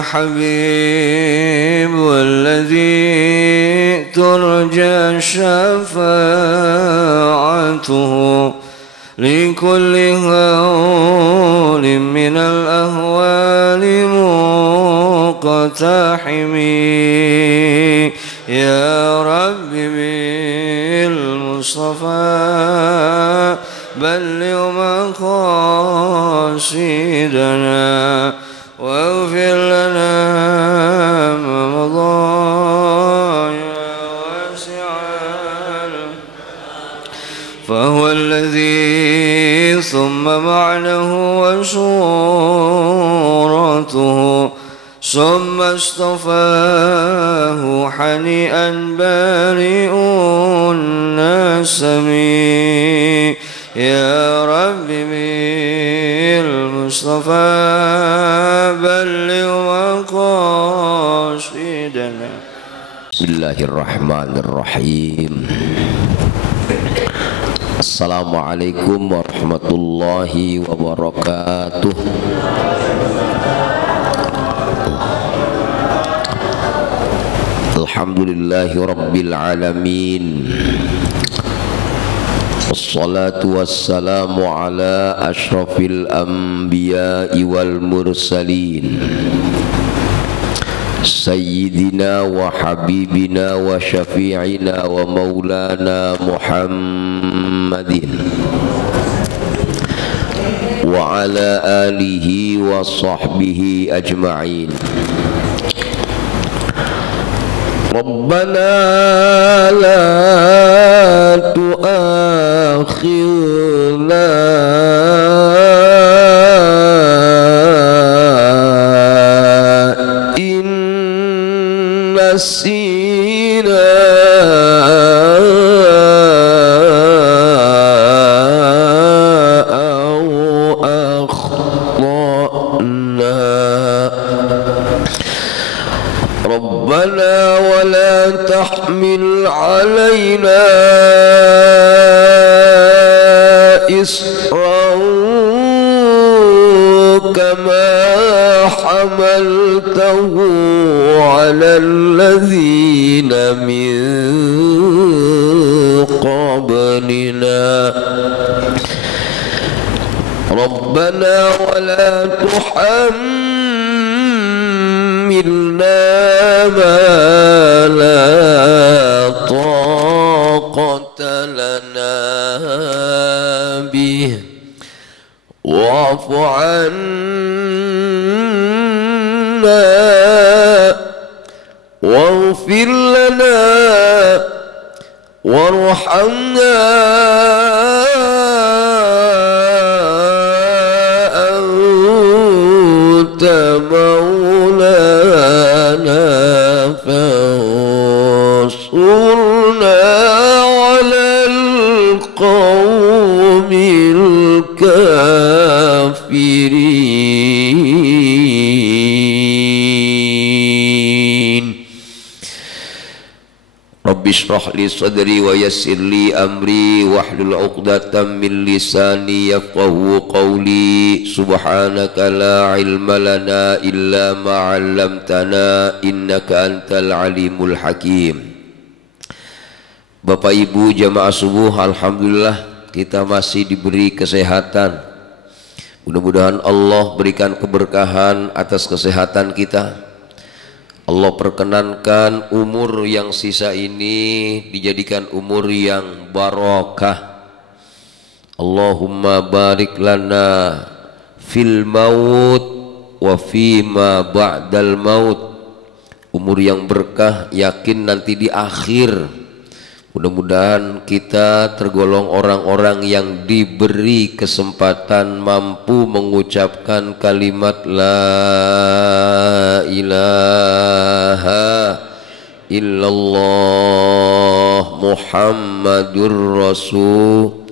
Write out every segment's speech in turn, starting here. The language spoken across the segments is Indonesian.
الحبيب والذي ترجى شفاعته لكل هول من الأهوال مقتحم يا رب بالمصطفى بلغ مقاصدنا واغفر لنا ما مضى يا واسع فهو الذي ثم معنه وصورته ثم اصطفاه حنيئا بارئ النسم يا رب بالمصطفى بلغ مقاصدنا. Bismillahirrahmanirrahim. Assalamualaikum warahmatullahi wabarakatuh. Alhamdulillahi rabbil alamin. Wassalatu wassalamu ala ashrafil anbiya'i wal mursalin Sayyidina wa habibina wa syafi'ina wa maulana Muhammadin wa ala alihi wa sahbihi ajma'in. Rabbana la tu'akhirna in nasina aw akhtana. Rabbana wa la tahmil alaina isran kama hamaltahu ala alladhina min qablina. Rabbana wa la tuhammilna ma la taqata lana bih wa'fu 'anna waghfir lana warhamna anta maulana fansurna 'alal qawmil kafirin. Rabbi shrah li sadri wa yassir li amri wahlul 'uqdatam min lisani yafqahu qawli. Subhanaka la ilma lana illa ma 'allamtana innaka antal alimul hakim. Bapak Ibu jamaah subuh, alhamdulillah kita masih diberi kesehatan. Mudah-mudahan Allah berikan keberkahan atas kesehatan kita. Allah perkenankan umur yang sisa ini dijadikan umur yang barokah. Allahumma barik lana fil maut wa fima ba'dal maut. Umur yang berkah, yakin nanti di akhir. Mudah-mudahan kita tergolong orang-orang yang diberi kesempatan mampu mengucapkan kalimat la ilaha illallah Muhammadur Rasulullah.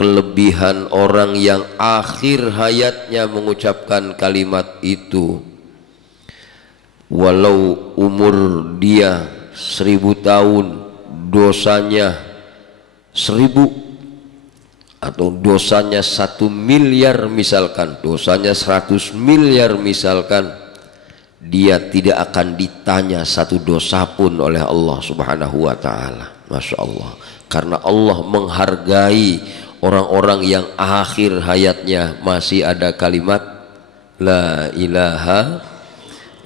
Kelebihan orang yang akhir hayatnya mengucapkan kalimat itu, walau umur dia 1000 tahun, dosanya 1000, atau dosanya 1 miliar misalkan, dosanya 100 miliar misalkan, dia tidak akan ditanya satu dosa pun oleh Allah Subhanahu wa ta'ala. Masya Allah, karena Allah menghargai orang-orang yang akhir hayatnya masih ada kalimat la ilaha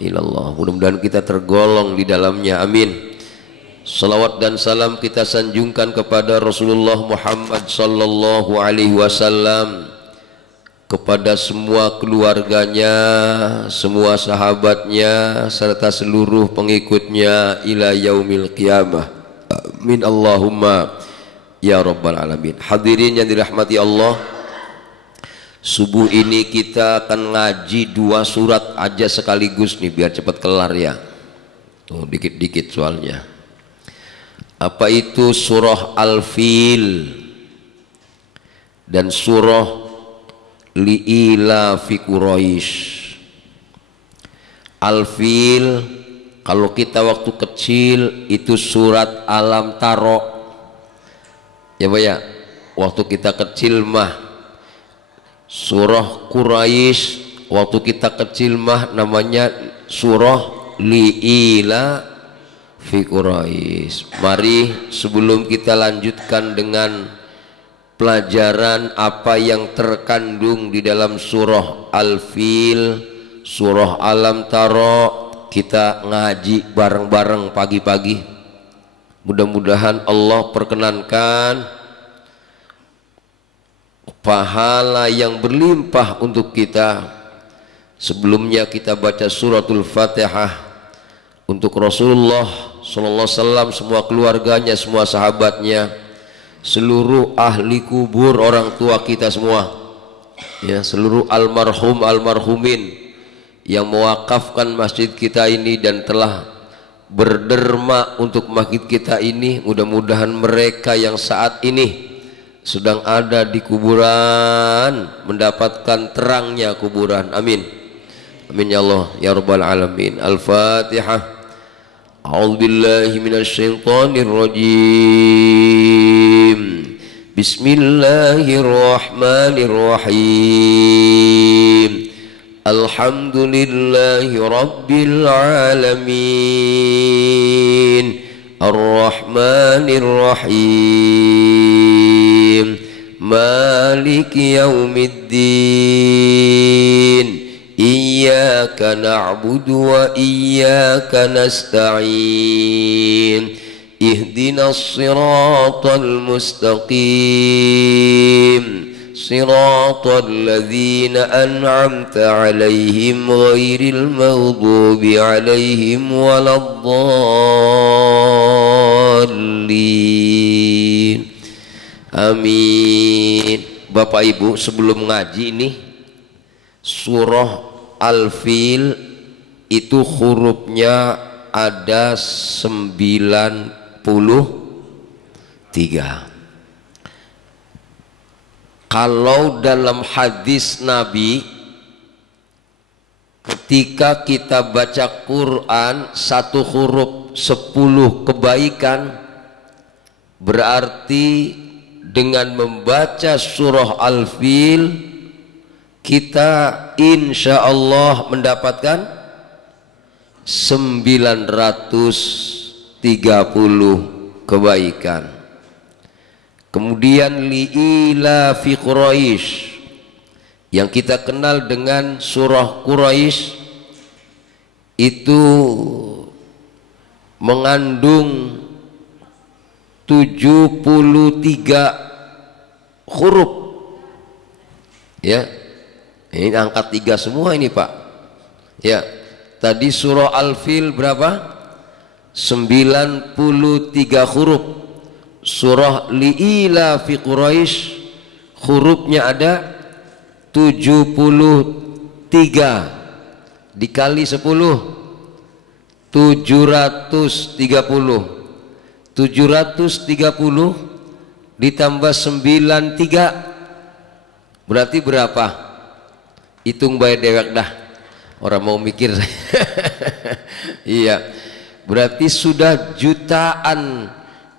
illallah. Mudah-mudahan kita tergolong di dalamnya, amin. Salawat dan salam kita sanjungkan kepada Rasulullah Muhammad sallallahu alaihi wasallam, kepada semua keluarganya, semua sahabatnya, serta seluruh pengikutnya ila yaumil qiyamah. Amin Allahumma ya rabbal alamin. Hadirin yang dirahmati Allah, subuh ini kita akan ngaji 2 surat aja sekaligus nih biar cepat kelar ya. Tuh dikit-dikit soalnya. Apa itu surah Al-Fil dan surah Li'ila fi Quraisy. Al-Fil kalau kita waktu kecil itu surat Alam Taro ya Pak ya, waktu kita kecil mah. Surah Quraisy waktu kita kecil mah namanya surah Li'ila fi Quraisy. Mari sebelum kita lanjutkan dengan pelajaran apa yang terkandung di dalam surah Al-Fil, surah Alam Taro, kita ngaji bareng-bareng pagi-pagi. Mudah-mudahan Allah perkenankan pahala yang berlimpah untuk kita. Sebelumnya kita baca suratul Fatihah untuk Rasulullah sallallahu alaihi wasallam, semua keluarganya, semua sahabatnya, seluruh ahli kubur, orang tua kita semua ya, seluruh almarhum almarhumin yang mewakafkan masjid kita ini dan telah berderma untuk masjid kita ini. Mudah-mudahan mereka yang saat ini sedang ada di kuburan mendapatkan terangnya kuburan, amin amin ya Allah ya rabbal alamin. Al-Fatihah. A'udzu billahi minasyaitonir rajim. Bismillahirrahmanirrahim. Alhamdulillahi rabbil alamin. Ar-Rahmanir Rahim. Maliki yaumiddin. Iyyaka na'budu wa iyyaka nasta'in. Ihdinas siratal mustaqim. Siratal ladzina an'amta 'alaihim ghairil maghdubi 'alaihim waladdallin. Amin. Bapak Ibu, sebelum ngaji ini surah Al-Fil itu hurufnya ada 93. Kalau dalam hadis Nabi, ketika kita baca Quran satu huruf 10 kebaikan, berarti dengan membaca surah Al-Fil kita insya Allah mendapatkan 930 kebaikan. Kemudian li'ila fi Quraisy yang kita kenal dengan surah Quraisy itu mengandung 73 huruf ya. Ini angkat 3 semua ini Pak ya. Tadi surah Al-Fil berapa? 93 huruf. Surah Li'ila fi Quraisy hurufnya ada 73 dikali 10 730 ditambah 93 berarti berapa? Hitung bae dewek dah, orang mau mikir. Iya, berarti sudah jutaan.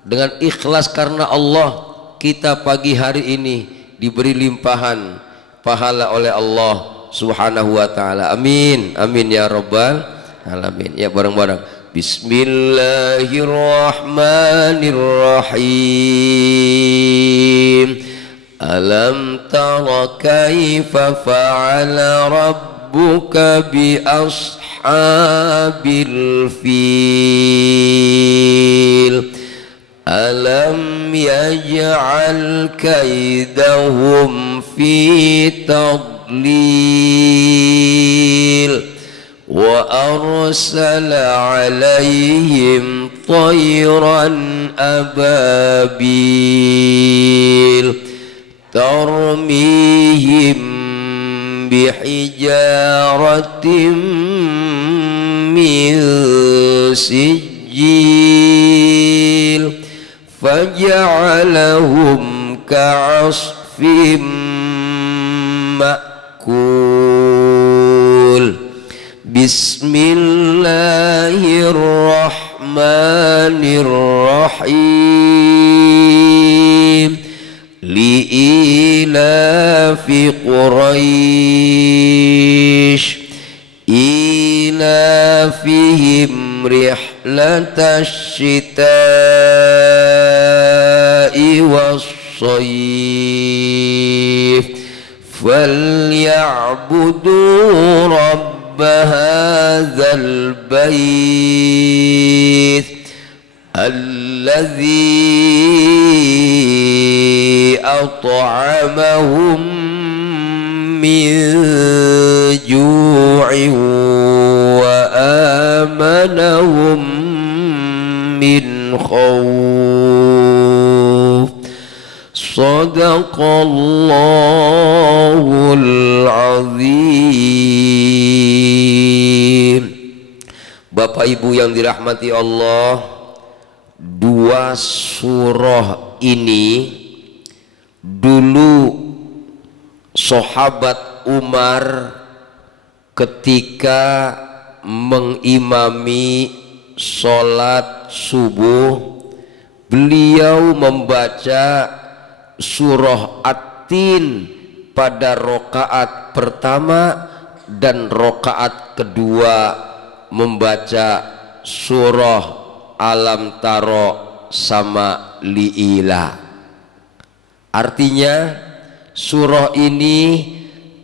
Dengan ikhlas karena Allah kita pagi hari ini diberi limpahan pahala oleh Allah Subhanahu wa taala. Amin. Amin ya rabbal alamin. Ya, bareng-bareng. Bismillahirrahmanirrahim. Alam tara kaifa fa'ala rabbuka bi ashabil fil. Alam yaj'al kaidahum fi tadlil wa arsala alaihim tayran ababil tarmihim bihijaratin min sijil faja'alahum ka'asfim ma'kul. Bismillahirrahmanirrahim. Li'ilafi Quraisy ilafihim rihlatash shita'i was-shayf falyabudu rabb hadzal bait alladzi at'amahum min ju'in wa amanahum min khawf. Sadaqallahul azim. Bapak Ibu yang dirahmati Allah, dua surah ini dulu sahabat Umar ketika mengimami sholat subuh, beliau membaca surah At-Tin pada rokaat pertama dan rokaat kedua membaca surah Alam Taro sama Li'ila. Artinya surah ini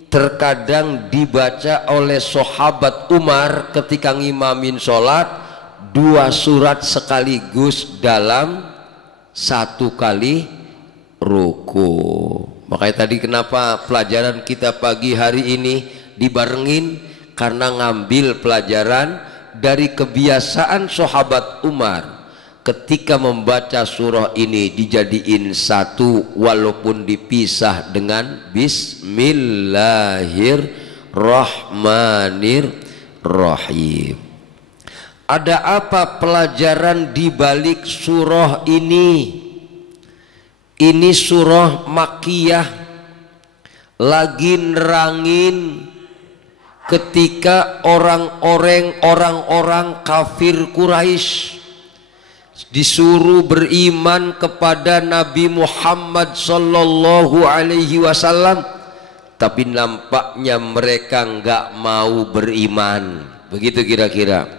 terkadang dibaca oleh sahabat Umar ketika ngimamin sholat, dua surat sekaligus dalam satu kali ruku. Makanya tadi kenapa pelajaran kita pagi hari ini dibarengin, karena ngambil pelajaran dari kebiasaan sahabat Umar. Ketika membaca surah ini dijadiin satu walaupun dipisah dengan Bismillahirrahmanirrahim. Ada apa pelajaran di balik surah ini? Ini surah Makkiyah, lagi nerangin ketika orang-orang kafir Quraisy disuruh beriman kepada Nabi Muhammad sallallahu alaihi wasallam, tapi nampaknya mereka nggak mau beriman. Begitu kira-kira.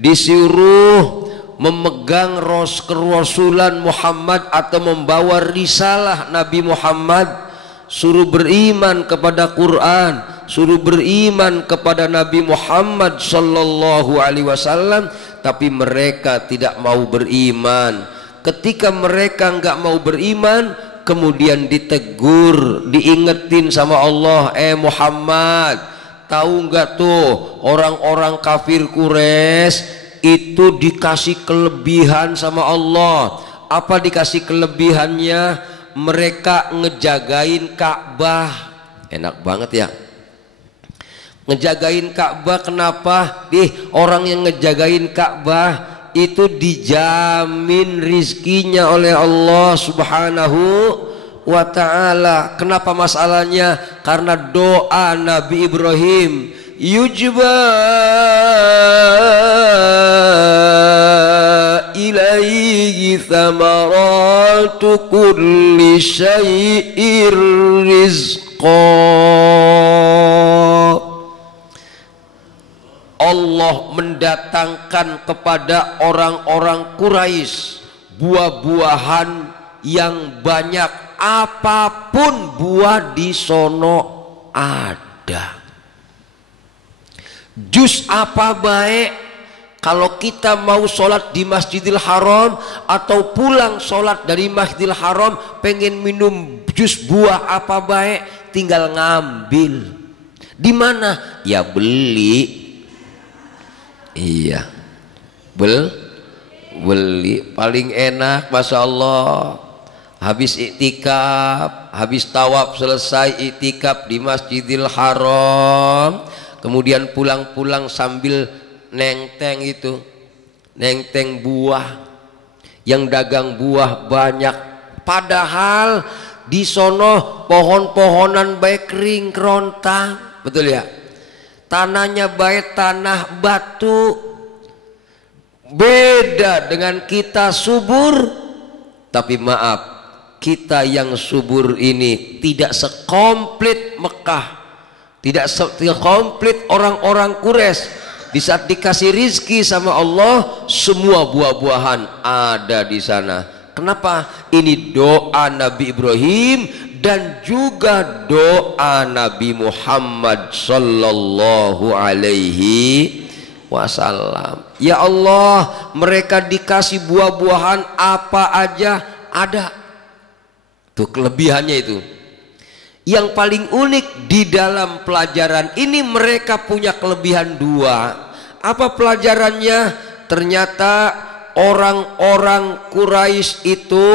Disuruh memegang kerasulan Muhammad atau membawa risalah Nabi Muhammad, suruh beriman kepada Quran, suruh beriman kepada Nabi Muhammad sallallahu alaihi wasallam, tapi mereka tidak mau beriman. Ketika mereka nggak mau beriman, kemudian ditegur, diingetin sama Allah, Muhammad, tahu nggak tuh orang-orang kafir Quraisy itu dikasih kelebihan sama Allah. Apa dikasih kelebihannya? Mereka ngejagain Ka'bah. Enak banget ya, ngejagain Ka'bah. Kenapa? Orang yang ngejagain Ka'bah itu dijamin rizkinya oleh Allah Subhanahu wa ta'ala. Kenapa masalahnya? Karena doa Nabi Ibrahim, yujba ilaihi alaihi thamaratu kulli syai'ir rizqa. Allah mendatangkan kepada orang-orang Quraisy buah-buahan yang banyak, apapun buah di sono ada. Jus apa baik, kalau kita mau sholat di Masjidil Haram atau pulang sholat dari Masjidil Haram pengen minum jus buah apa baik, tinggal ngambil. Di mana? Ya beli. Iya, beli paling enak, masya Allah. Habis iktikaf, habis tawaf selesai iktikaf di Masjidil Haram, kemudian pulang-pulang sambil nengteng itu, nengteng buah, yang dagang buah banyak. Padahal di sono pohon-pohonan baik kering kerontang, betul ya? Tanahnya baik tanah batu. Beda dengan kita subur. Tapi maaf, kita yang subur ini tidak sekomplit Mekah, tidak sekomplit orang-orang Quraisy. Di saat dikasih rizki sama Allah, semua buah-buahan ada di sana. Kenapa? Ini doa Nabi Ibrahim dan juga doa Nabi Muhammad sallallahu alaihi wasallam. Ya Allah, mereka dikasih buah-buahan apa aja ada. Tuh kelebihannya itu. Yang paling unik di dalam pelajaran ini, mereka punya kelebihan dua. Apa pelajarannya? Ternyata orang-orang Quraisy itu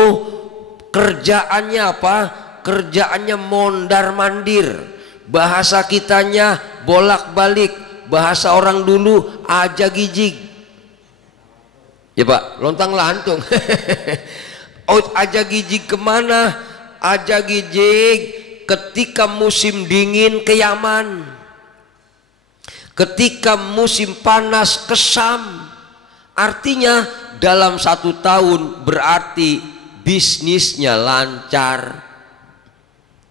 kerjaannya apa? Kerjaannya mondar-mandir. Bahasa kitanya bolak-balik. Bahasa orang dulu aja gijig. Ya Pak, lontang lantung. Aja gijig kemana? Aja gijig ketika musim dingin ke Yaman, ketika musim panas ke Syam. Artinya dalam 1 tahun berarti bisnisnya lancar.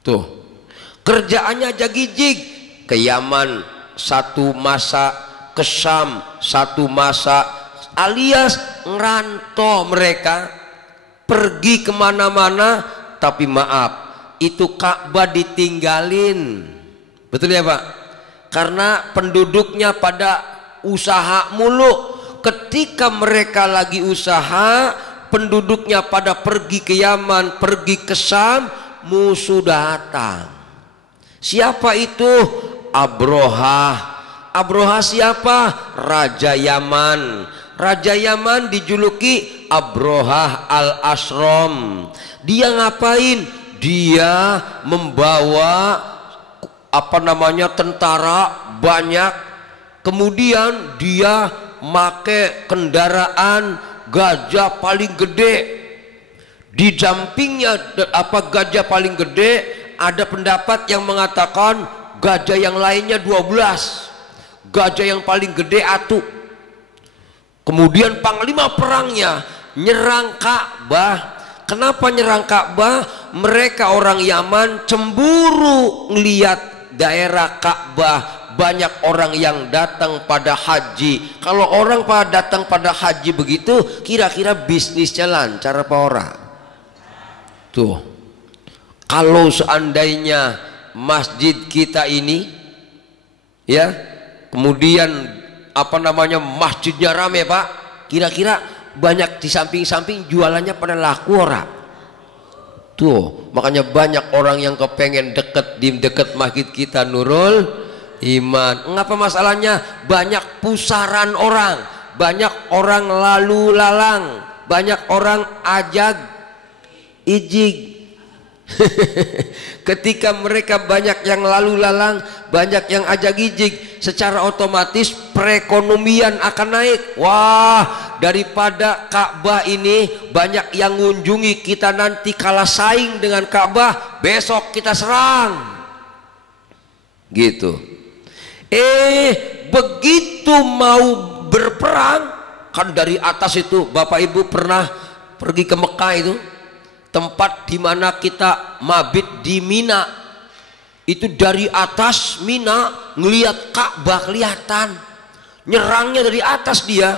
Tuh, kerjaannya aja gijig, ke Yaman 1 masa, ke Syam 1 masa, alias ngerantau mereka, pergi kemana-mana. Tapi maaf, itu Ka'bah ditinggalin, betul ya Pak? Karena penduduknya pada usaha mulu. Ketika mereka lagi usaha, penduduknya pada pergi ke Yaman, pergi ke Syam, musuh datang. Siapa itu? Abrohah. Abrohah siapa? Raja Yaman. Raja Yaman dijuluki Abrohah al-Ashram. Dia ngapain? Dia membawa tentara banyak. Kemudian dia make kendaraan gajah paling gede. Di sampingnya gajah paling gede, ada pendapat yang mengatakan gajah yang lainnya 12. Gajah yang paling gede atu. Kemudian panglima perangnya nyerang Ka'bah. Kenapa nyerang Ka'bah? Mereka orang Yaman cemburu ngelihat daerah Ka'bah banyak orang yang datang pada haji. Kalau orang pada datang pada haji begitu, kira-kira bisnisnya lancar apa ora? Tuh, kalau seandainya masjid kita ini, ya, kemudian masjidnya rame Pak, kira-kira banyak di samping-samping jualannya pada laku ora? Tuh, makanya banyak orang yang kepengen deket masjid kita Nurul Iman. Ngapa masalahnya? Banyak pusaran orang, banyak orang lalu lalang, banyak orang ajag ijig. Ketika mereka banyak yang lalu lalang, banyak yang ajag ijig, secara otomatis perekonomian akan naik. Wah, daripada Ka'bah ini banyak yang mengunjungi, kita nanti kalah saing dengan Ka'bah, besok kita serang. Gitu. Begitu mau berperang, kan dari atas itu. Bapak Ibu pernah pergi ke Mekah itu, tempat dimana kita mabit di Mina, itu dari atas Mina ngelihat Ka'bah kelihatan, nyerangnya dari atas dia.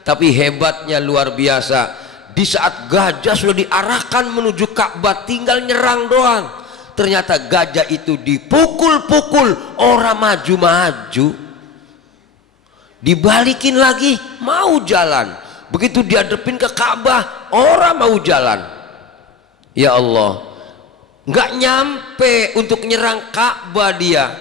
Tapi hebatnya luar biasa, di saat gajah sudah diarahkan menuju Ka'bah tinggal nyerang doang, ternyata gajah itu dipukul-pukul, orang maju-maju, dibalikin lagi mau jalan. Begitu dihadapin ke Ka'bah, orang mau jalan. Ya Allah, nggak nyampe untuk nyerang Ka'bah, dia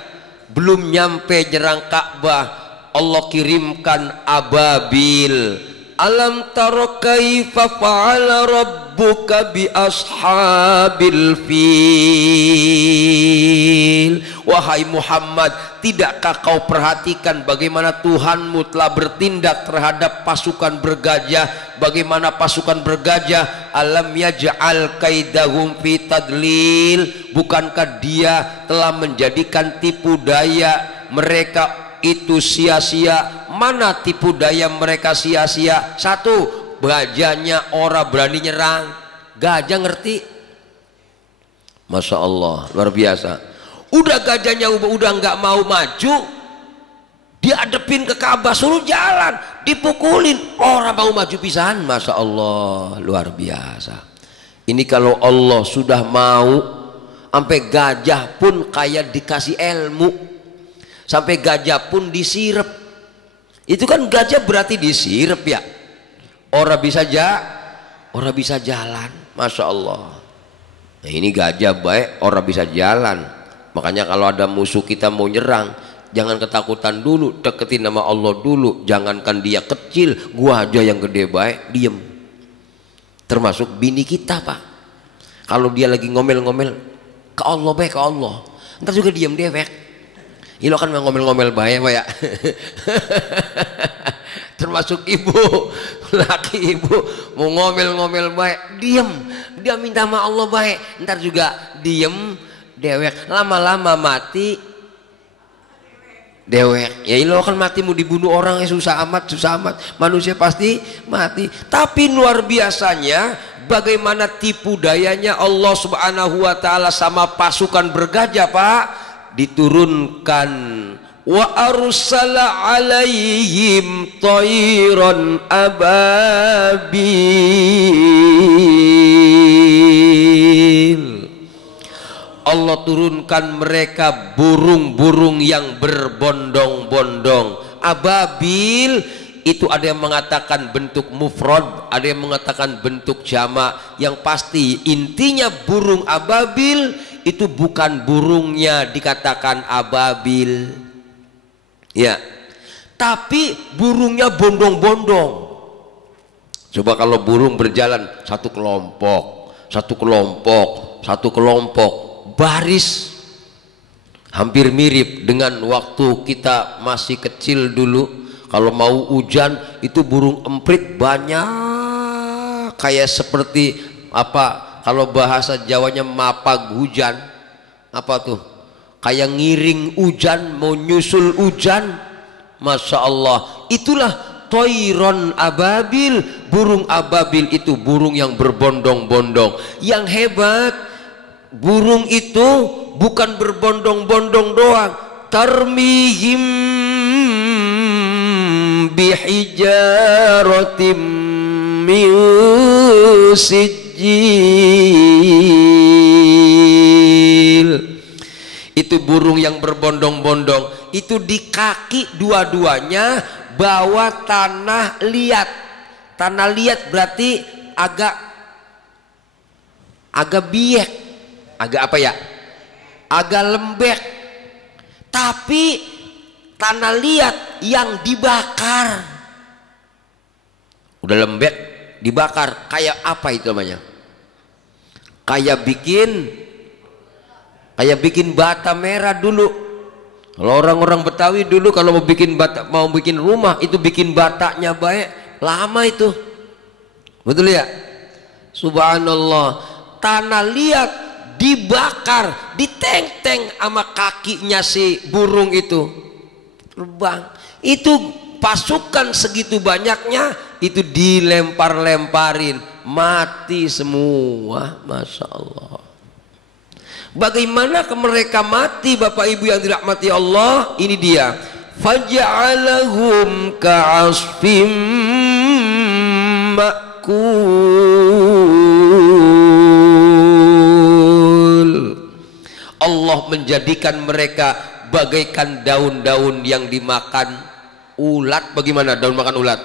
belum nyampe nyerang Ka'bah, Allah kirimkan ababil. Alam taro kaifa fa'ala rabbuka bi ashabil fil. Wahai Muhammad, tidakkah kau perhatikan bagaimana Tuhanmu telah bertindak terhadap pasukan bergajah? Bagaimana pasukan bergajah? Alam yaj'al kaidahum fi tadlil. Bukankah dia telah menjadikan tipu daya mereka itu sia-sia? Mana tipu daya mereka sia-sia? Satu, gajahnya orang berani nyerang. Gajah ngerti. Masya Allah, luar biasa. Udah gajahnya udah nggak mau maju, dihadepin ke Ka'bah, suruh jalan, dipukulin, orang mau maju pisahan. Masya Allah, luar biasa. Ini kalau Allah sudah mau, sampai gajah pun kayak dikasih ilmu, sampai gajah pun disirep. Itu kan gajah berarti disirep ya. Orang bisa jalan. Masya Allah. Nah, ini gajah baik, orang bisa jalan. Makanya kalau ada musuh kita mau nyerang, jangan ketakutan dulu, deketin nama Allah dulu. Jangankan dia kecil, gua aja yang gede baik diem. Termasuk bini kita, Pak. Kalau dia lagi ngomel-ngomel ke Allah baik, ke Allah, ntar juga diem dewek. Lo kan ngomel-ngomel baik, Pak ya. Termasuk ibu, laki ibu mau ngomel-ngomel baik, diem. Dia minta sama Allah baik, ntar juga diem dewek. Lama-lama mati dewek. Ya lo kan mati, mau dibunuh orang, susah amat, susah amat. Manusia pasti mati. Tapi luar biasanya bagaimana tipu dayanya Allah Subhanahu wa taala sama pasukan bergajah, Pak. Diturunkan wa arsala alaihim tayran ababil. Allah turunkan mereka burung-burung yang berbondong-bondong. Ababil itu ada yang mengatakan bentuk mufrad, ada yang mengatakan bentuk jamak. Yang pasti intinya burung ababil itu bukan burungnya dikatakan ababil ya, tapi burungnya bondong-bondong. Coba kalau burung berjalan satu kelompok, satu kelompok, satu kelompok, baris, hampir mirip dengan waktu kita masih kecil dulu. Kalau mau hujan itu burung emprit banyak, kayak seperti apa, kalau bahasa Jawanya mapag hujan, apa tuh, kayak ngiring hujan, mau nyusul hujan. Masya Allah, itulah toiron ababil. Burung ababil itu burung yang berbondong-bondong. Yang hebat, burung itu bukan berbondong-bondong doang, tarmihim bihijaratim min sijil. Itu burung yang berbondong-bondong, itu di kaki dua-duanya bawa tanah liat. Tanah liat berarti agak biek, agak apa ya, agak lembek, tapi tanah liat yang dibakar. Udah lembek dibakar, kayak apa itu namanya, kayak bikin bata merah dulu. Kalau orang-orang Betawi dulu kalau mau bikin rumah itu bikin batanya baik, lama itu, betul ya. Subhanallah, tanah liat dibakar, diteng-teng sama kakinya si burung itu terbang. Itu pasukan segitu banyaknya itu dilempar-lemparin, mati semua. Masya Allah. Bagaimana mereka mati Bapak Ibu yang dirahmati Allah? Ini dia, faja'alahum ka'asfim ma'kul. Allah menjadikan mereka bagaikan daun-daun yang dimakan ulat. Bagaimana daun makan ulat?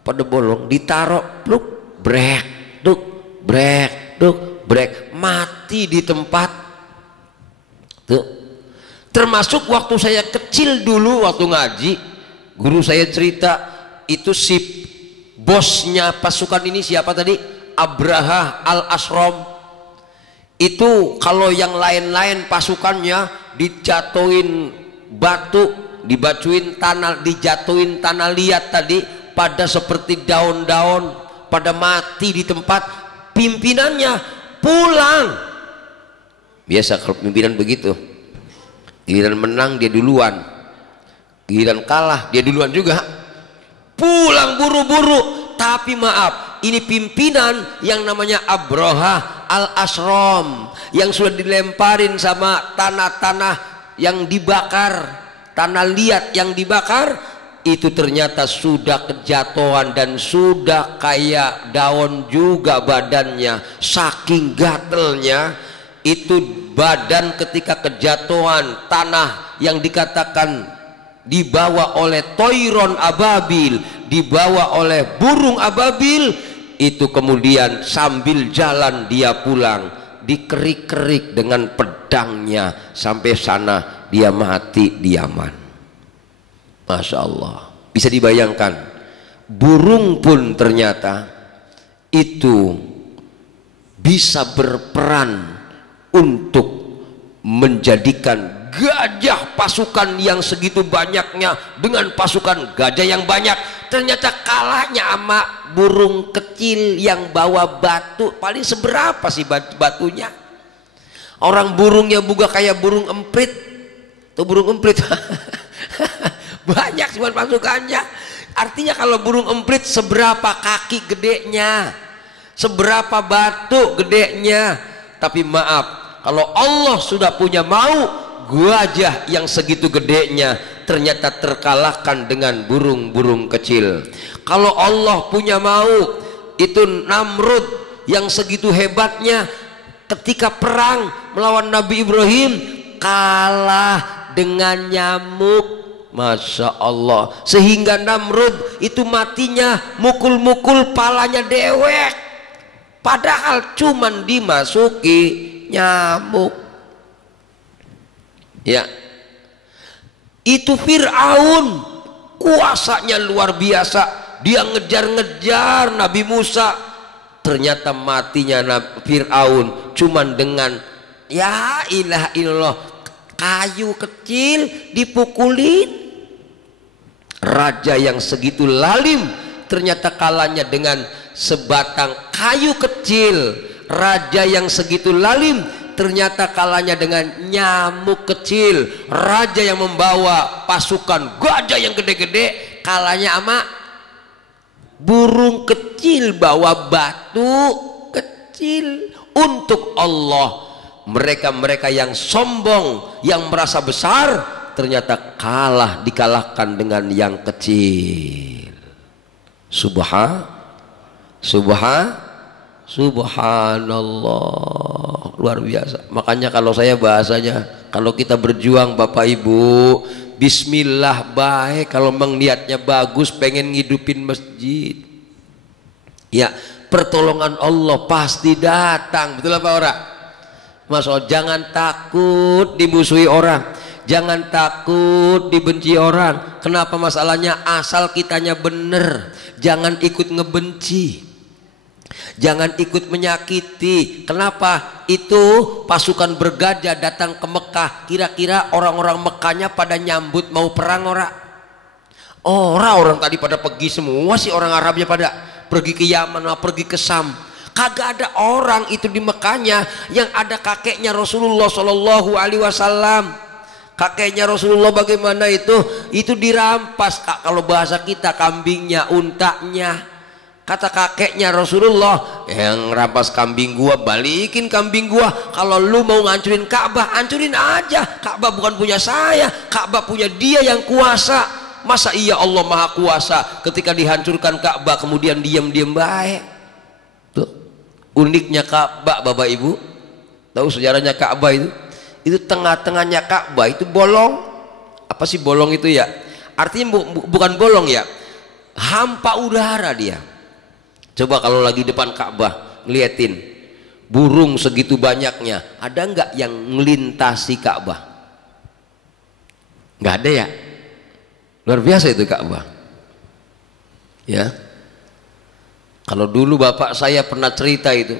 Pada bolong ditaruh, pluk, brek, duk, brek, duk, brek, mati di tempat. Tuh. Termasuk waktu saya kecil dulu, waktu ngaji, guru saya cerita, itu si bosnya pasukan ini siapa tadi? Abraha al-Ashram. Itu kalau yang lain-lain pasukannya dijatuhin batu, dijatuhin tanah liat tadi, pada seperti daun-daun, pada mati di tempat. Pimpinannya pulang. Biasa kalau pimpinan begitu, giliran menang dia duluan, giliran kalah dia duluan juga, pulang buru-buru. Tapi maaf, ini pimpinan yang namanya Abraha al-Ashram, yang sudah dilemparin sama tanah-tanah yang dibakar, tanah liat yang dibakar, itu ternyata sudah kejatuhan dan sudah kayak daun juga badannya, saking gatelnya. Itu badan ketika kejatuhan, tanah yang dikatakan dibawa oleh toiron ababil, dibawa oleh burung ababil, itu kemudian sambil jalan dia pulang, dikerik-kerik dengan pedangnya sampai sana, dia mati di Yaman. Masya Allah. Bisa dibayangkan, burung pun ternyata itu bisa berperan untuk menjadikan gajah pasukan yang segitu banyaknya dengan pasukan gajah yang banyak, ternyata kalahnya sama burung kecil yang bawa batu. Paling seberapa sih batunya? Orang burungnya buka kayak burung emprit. Tuh burung emprit banyak cuma pasukannya. Artinya kalau burung emprit seberapa kaki gedenya, seberapa batu gedenya. Tapi maaf, kalau Allah sudah punya mau, gajah yang segitu gedenya ternyata terkalahkan dengan burung-burung kecil. Kalau Allah punya mau, itu Namrud yang segitu hebatnya ketika perang melawan Nabi Ibrahim kalah dengan nyamuk. Masya Allah. Sehingga Namrud itu matinya mukul-mukul palanya dewek, padahal cuman dimasuki nyamuk. Ya, itu Fir'aun kuasanya luar biasa. Dia ngejar-ngejar Nabi Musa, ternyata matinya Fir'aun cuman dengan ya ilaha illallah, kayu kecil dipukulin. Raja yang segitu lalim ternyata kalahnya dengan sebatang kayu kecil. Raja yang segitu lalim ternyata kalahnya dengan nyamuk kecil. Raja yang membawa pasukan gajah yang gede-gede kalahnya sama burung kecil bawa batu kecil. Untuk Allah, mereka-mereka yang sombong, yang merasa besar, ternyata dikalahkan dengan yang kecil. Subhanallah, luar biasa. Makanya kalau saya bahasanya, kalau kita berjuang Bapak Ibu, bismillah baik. Kalau memang niatnya bagus, pengen ngidupin masjid, ya pertolongan Allah pasti datang. Betul apa orang? Masya Allah. Jangan takut dimusuhi orang, jangan takut dibenci orang. Kenapa masalahnya? Asal kitanya bener, jangan ikut ngebenci, jangan ikut menyakiti. Kenapa? Itu pasukan bergajah datang ke Mekah, kira-kira orang-orang Mekahnya pada nyambut mau perang ora? Orang tadi pada pergi semua sih, orang Arabnya pada pergi ke Yaman, pergi ke Sam. Kagak ada orang itu di Mekahnya yang ada kakeknya Rasulullah Shallallahu Alaihi Wasallam. Kakeknya Rasulullah bagaimana itu? Itu dirampas, kalau bahasa kita kambingnya, untanya. Kata kakeknya Rasulullah, yang rampas kambing gua, balikin kambing gua. Kalau lu mau ngancurin Ka'bah, hancurin aja. Ka'bah bukan punya saya, Ka'bah punya dia yang kuasa. Masa iya Allah maha kuasa ketika dihancurkan Ka'bah kemudian diam-diam baik? Tuh, uniknya Ka'bah Bapak Ibu. Tahu sejarahnya Ka'bah itu? Itu tengah-tengahnya Ka'bah itu bolong. Apa sih bolong itu ya? Artinya bukan bolong ya, hampa udara dia. Coba kalau lagi depan Ka'bah ngeliatin burung segitu banyaknya, ada nggak yang melintasi Ka'bah? Nggak ada ya. Luar biasa itu Ka'bah ya. Kalau dulu bapak saya pernah cerita itu,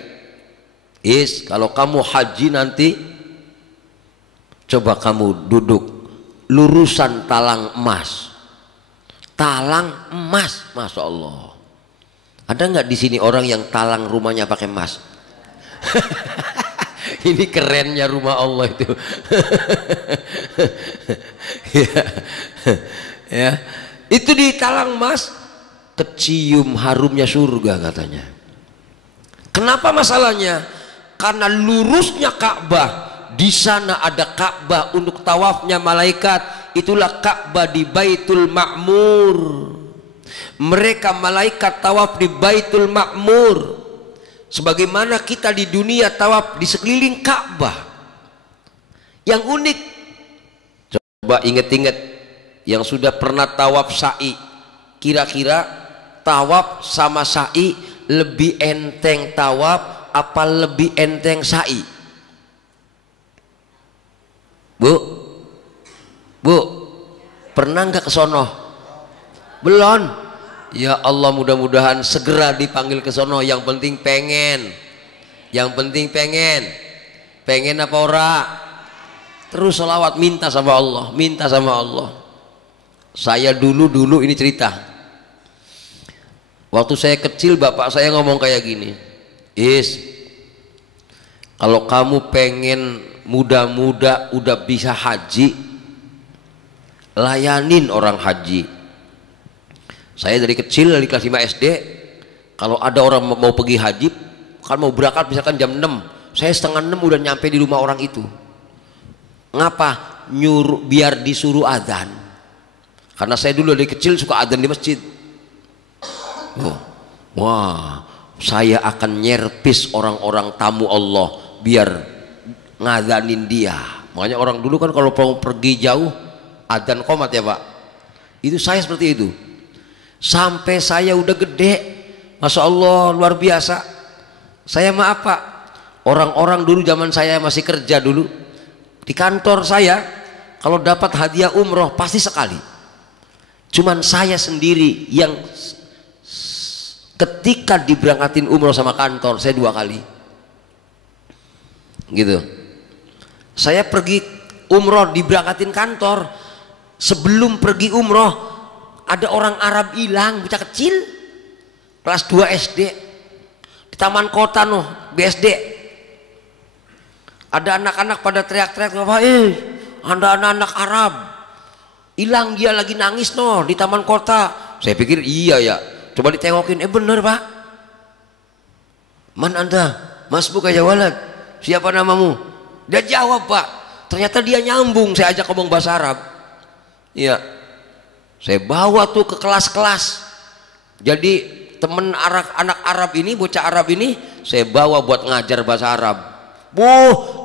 kalau kamu haji nanti coba kamu duduk lurusan talang emas. Talang emas, Masya Allah. Ada nggak di sini orang yang talang rumahnya pakai emas? Ini kerennya rumah Allah itu. Ya, itu di talang emas, kecium harumnya surga katanya. Kenapa masalahnya? Karena lurusnya Ka'bah, di sana ada Ka'bah untuk tawafnya malaikat. Itulah Ka'bah di Baitul Ma'mur. Mereka malaikat tawaf di Baitul Ma'mur, sebagaimana kita di dunia tawaf di sekeliling Ka'bah. Yang unik, coba inget-inget yang sudah pernah tawaf sa'i, kira-kira tawaf sama sa'i lebih enteng tawaf apa lebih enteng sa'i? Bu, pernah nggak ke sono? Belum. Ya Allah, mudah-mudahan segera dipanggil ke sono. Yang penting pengen. Yang penting pengen. Pengen apa ora? Terus sholawat, minta sama Allah, minta sama Allah. Saya dulu ini cerita. Waktu saya kecil bapak saya ngomong kayak gini, kalau kamu pengen muda-muda udah bisa haji, layanin orang haji. Saya dari kecil, dari kelas 5 SD, kalau ada orang mau pergi haji, kan mau berangkat misalkan jam 6, saya setengah 6 udah nyampe di rumah orang itu. Ngapa? Nyuruh biar disuruh adzan. Karena saya dulu dari kecil suka adzan di masjid. Wah, saya akan nyerpis orang-orang tamu Allah biar ngadanin dia. Makanya orang dulu kan kalau mau pergi jauh adzan qomat ya Pak. Itu saya seperti itu. Sampai saya udah gede, Masya Allah luar biasa. Saya maaf Pak, orang-orang dulu zaman saya masih kerja dulu di kantor saya, kalau dapat hadiah umroh pasti sekali. Cuman saya sendiri yang ketika diberangkatin umroh sama kantor saya 2 kali gitu. Saya pergi umroh diberangkatin kantor, sebelum pergi umroh ada orang Arab hilang, bocah kecil kelas 2 SD di taman kota BSD. Ada anak-anak pada teriak-teriak, ada anak-anak Arab hilang, dia lagi nangis di taman kota. Saya pikir iya ya, coba ditengokin, bener Pak. Man anda? Mas buka walad, siapa namamu? Dia jawab Pak, ternyata dia nyambung. Saya ajak ngomong bahasa Arab. Iya, saya bawa tuh ke kelas-kelas. Jadi temen anak Arab ini, bocah Arab ini, saya bawa buat ngajar bahasa Arab.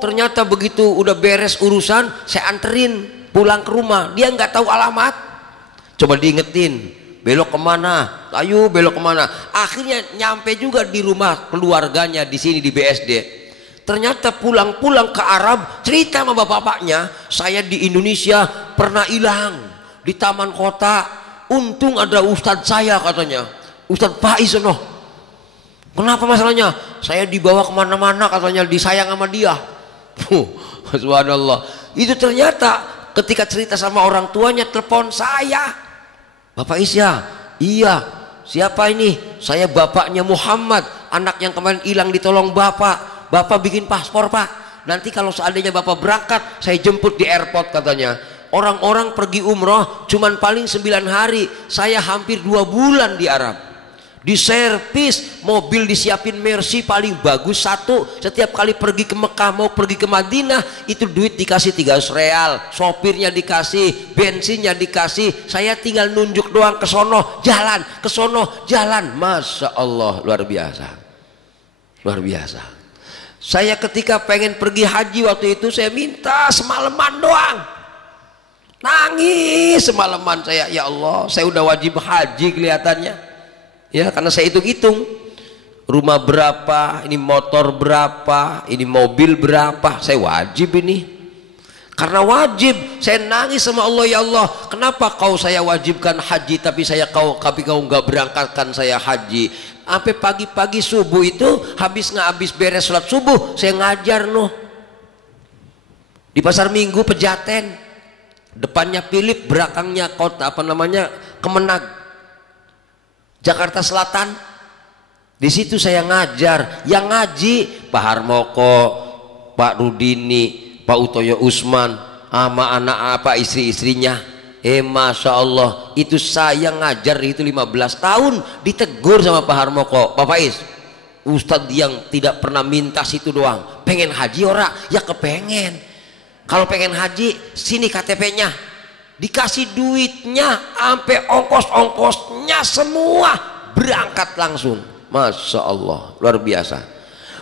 Ternyata begitu udah beres urusan, saya anterin pulang ke rumah. Dia nggak tahu alamat. Coba diingetin, belok kemana? Ayo belok kemana? Akhirnya nyampe juga di rumah keluarganya di sini di BSD. Ternyata pulang-pulang ke Arab, cerita sama bapak-bapaknya, saya di Indonesia pernah hilang di taman kota. Untung ada ustadz saya katanya, Ustadz Faiz noh. Kenapa masalahnya? Saya dibawa kemana-mana katanya, disayang sama dia. Subhanallah. Itu ternyata ketika cerita sama orang tuanya, telepon saya, Bapak Isya, iya, siapa ini? Saya bapaknya Muhammad, anak yang kemarin hilang ditolong bapak. Bapak bikin paspor Pak, nanti kalau seandainya Bapak berangkat saya jemput di airport katanya. Orang-orang pergi umroh cuman paling 9 hari, saya hampir 2 bulan di Arab. Di servis, mobil disiapin Mercy paling bagus 1. Setiap kali pergi ke Mekah mau pergi ke Madinah itu duit dikasih 300 real, sopirnya dikasih, bensinnya dikasih, saya tinggal nunjuk doang ke sono jalan, ke sono jalan. Masya Allah, luar biasa, luar biasa. Saya ketika pengen pergi haji waktu itu saya minta semalaman doang, nangis semalaman saya, ya Allah saya udah wajib haji kelihatannya ya, karena saya hitung-hitung rumah berapa, ini motor berapa, ini mobil berapa, saya wajib ini. Karena wajib saya nangis sama Allah, ya Allah kenapa kau saya wajibkan haji tapi kau nggak berangkatkan saya haji. Sampai pagi-pagi subuh itu habis beres sholat subuh saya ngajar di pasar Minggu Pejaten, depannya Philip, belakangnya kota Kemenag, Jakarta Selatan. Di situ saya ngajar, yang ngaji Pak Harmoko, Pak Rudini, Pak Utoyo Usman, sama anak istri-istrinya. Masya Allah, itu saya ngajar itu 15 tahun, ditegur sama Pak Harmoko, Pak Faiz, Ustadz yang tidak pernah minta situ doang, pengen haji ora? Ya kepengen. Kalau pengen haji sini KTP-nya, dikasih duitnya sampai ongkos-ongkosnya semua, berangkat langsung. Masya Allah, luar biasa.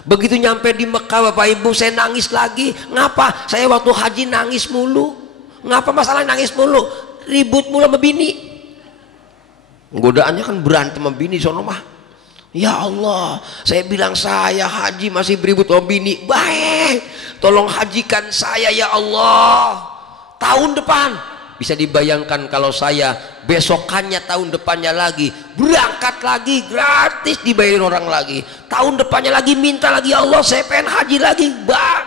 Begitu nyampe di Mekah Bapak Ibu saya nangis lagi. Ngapa? Saya waktu haji nangis mulu. Ngapa masalah nangis mulu? Ribut mulu sama bini. Godaannya kan berantem sama bini sono mah. Ya Allah, saya bilang saya haji masih beribut sama bini. Baik, tolong hajikan saya ya Allah tahun depan. Bisa dibayangkan kalau saya besokannya tahun depannya lagi berangkat lagi, gratis dibayarin orang lagi, tahun depannya lagi minta lagi, ya Allah saya pengen haji lagi,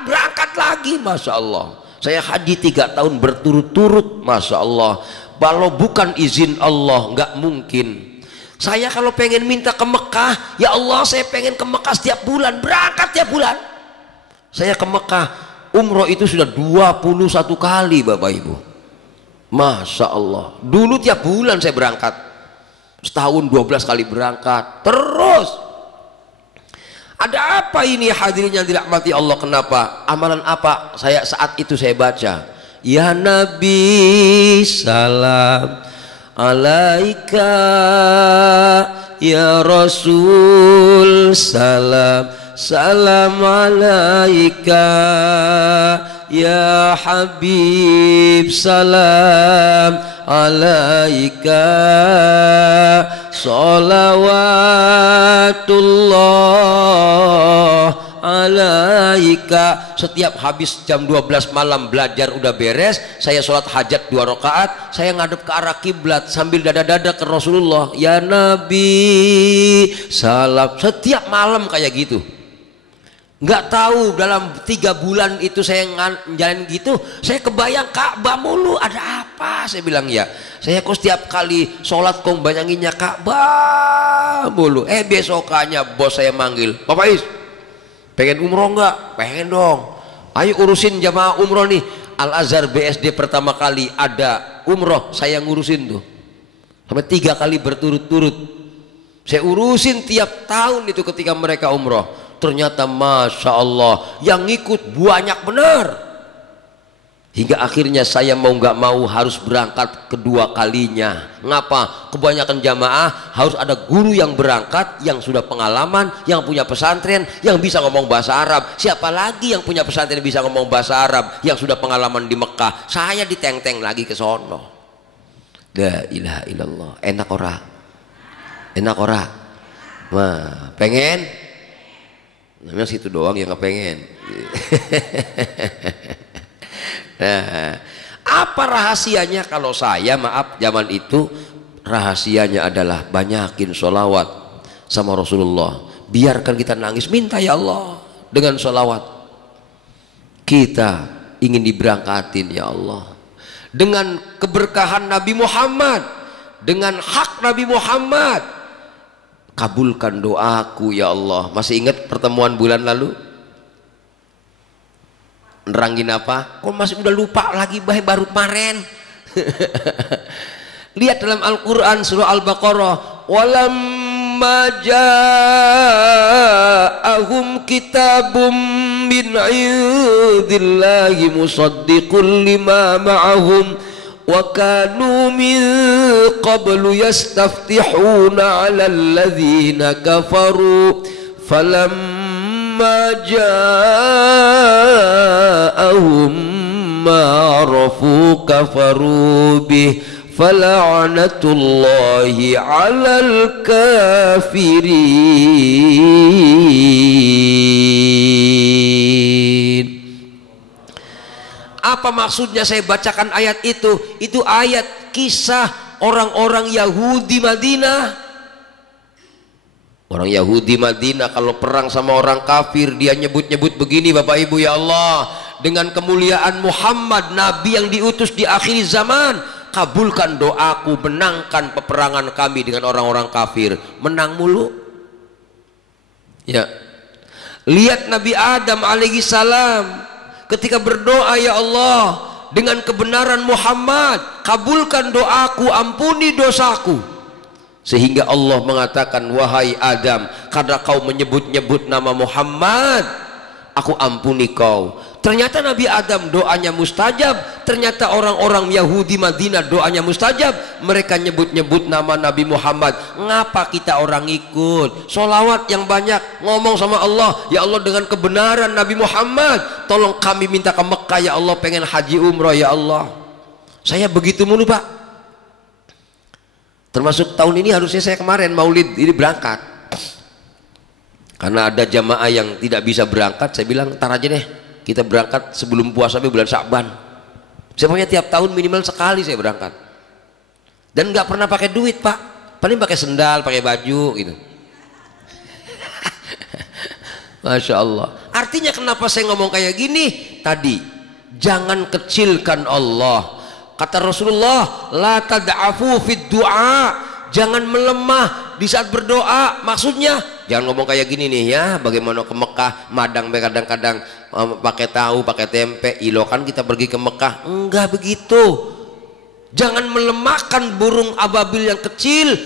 berangkat lagi. Masya Allah, saya haji 3 tahun berturut-turut. Masya Allah, kalau bukan izin Allah nggak mungkin. Saya kalau pengen minta ke Mekah, ya Allah saya pengen ke Mekah setiap bulan, berangkat tiap bulan. Saya ke Mekah umroh itu sudah 21 kali Bapak Ibu. Masya Allah, dulu tiap bulan saya berangkat, setahun 12 kali berangkat terus. Ada apa ini hadirin yang dirahmati Allah? Kenapa? Amalan apa saya saat itu saya baca? Ya Nabi salam alaika, ya Rasul salam, salam alaika, ya Habib salam alaika, salawatullah alaika. Setiap habis jam 12 malam belajar udah beres, saya sholat hajat 2 rakaat, saya ngadep ke arah kiblat sambil dada-dada ke Rasulullah, ya Nabi salam. Setiap malam kayak gitu. Nggak tahu dalam 3 bulan itu saya jalan gitu, saya kebayang Ka'bah mulu. Ada apa? Saya bilang ya, saya kok setiap kali sholat kok bayanginnya Ka'bah mulu. Besokannya bos saya manggil, Pak Faiz pengen umroh nggak? Pengen dong. Ayo urusin jamaah umroh nih. Al Azhar BSD pertama kali ada umroh saya ngurusin tuh sampai 3 kali berturut-turut. Saya urusin tiap tahun itu ketika mereka umroh. Ternyata Masya Allah yang ngikut banyak benar, hingga akhirnya saya mau nggak mau harus berangkat kedua kalinya. Ngapa? Kebanyakan jamaah harus ada guru yang berangkat, yang sudah pengalaman, yang punya pesantren, yang bisa ngomong bahasa Arab. Siapa lagi yang punya pesantren bisa ngomong bahasa Arab, yang sudah pengalaman di Mekah? Saya diteng-teng lagi ke sono. La ilaha illallah. Enak ora? Enak ora? Wah, pengen? Namanya situ doang yang nggak pengen. Nah, apa rahasianya? Kalau saya maaf zaman itu rahasianya adalah banyakin sholawat sama Rasulullah. Biarkan kita nangis, minta ya Allah dengan sholawat. Kita ingin diberangkatin ya Allah dengan keberkahan Nabi Muhammad, dengan hak Nabi Muhammad. Kabulkan doaku ya Allah. Masih ingat pertemuan bulan lalu? Nerangin apa? Kok masih udah lupa lagi baru kemarin. Lihat dalam Al-Quran surah Al-Baqarah, walamma ja'ahum kitabum min indillahi musaddiqun lima ma'ahum wa kanu min qablu yastaftihuna 'ala alladhina kafaru falamma ja'ahum ma 'arafu kafaru bih fala'natullahi 'alal kafirin. Apa maksudnya saya bacakan ayat itu? Itu ayat kisah orang-orang Yahudi Madinah. Orang Yahudi Madinah kalau perang sama orang kafir dia nyebut-nyebut begini, Bapak Ibu ya Allah, dengan kemuliaan Muhammad Nabi yang diutus di akhir zaman, kabulkan doaku, menangkan peperangan kami dengan orang-orang kafir. Menang mulu ya. Lihat Nabi Adam alaihi salam ketika berdoa, ya Allah, dengan kebenaran Muhammad kabulkan doaku, ampuni dosaku. Sehingga Allah mengatakan, wahai Adam, karena kau menyebut-nyebut nama Muhammad, aku ampuni kau. Ternyata Nabi Adam doanya mustajab. Ternyata orang-orang Yahudi Madinah doanya mustajab. Mereka nyebut-nyebut nama Nabi Muhammad. Ngapa kita orang ikut? Sholawat yang banyak, ngomong sama Allah, ya Allah dengan kebenaran Nabi Muhammad, tolong kami minta ke Mekah ya Allah, pengen haji umroh ya Allah. Saya begitu mulu Pak. Termasuk tahun ini harusnya saya kemarin maulid ini berangkat. Karena ada jamaah yang tidak bisa berangkat, saya bilang ntar aja deh, kita berangkat sebelum puasa bulan Sya'ban. Saya punya tiap tahun minimal sekali saya berangkat. Dan nggak pernah pakai duit Pak, paling pakai sendal, pakai baju gitu. Masya Allah. Artinya kenapa saya ngomong kayak gini tadi? Jangan kecilkan Allah. Kata Rasulullah, la tad'afu fid du'a, jangan melemah di saat berdoa. Maksudnya jangan ngomong kayak gini nih ya, bagaimana ke Mekah madang kadang-kadang pakai tahu, pakai tempe, ilokan kita pergi ke Mekah. Enggak begitu. Jangan melemahkan burung ababil yang kecil